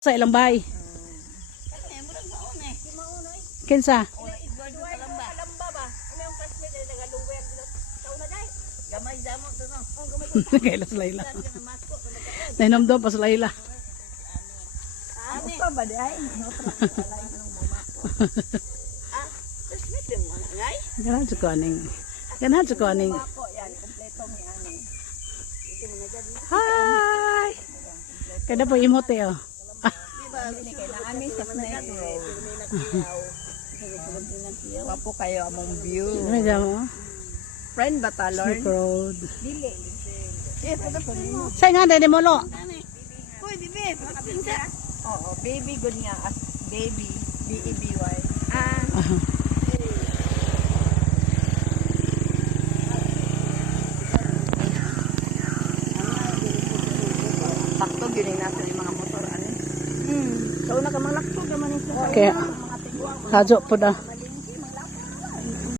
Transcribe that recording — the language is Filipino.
Sa ilang bahay. Kinsa? Kailas Layla. Nainamdo pa sa Layla. Ganahan sa kuaning. Ganahan sa kuaning. Hi! Kada po imote oh. Wapo kayo among view. Ano mo? Friend ba talon? Snake Road. Dili. Say nga dede mo lo. Hoy, bibi, makapinsa. Oo, baby good nga as baby, B-E-B-Y. Sakto gyud nato yung mga motor ano. So una ka manglakto ka man. Kaya hadyo po da.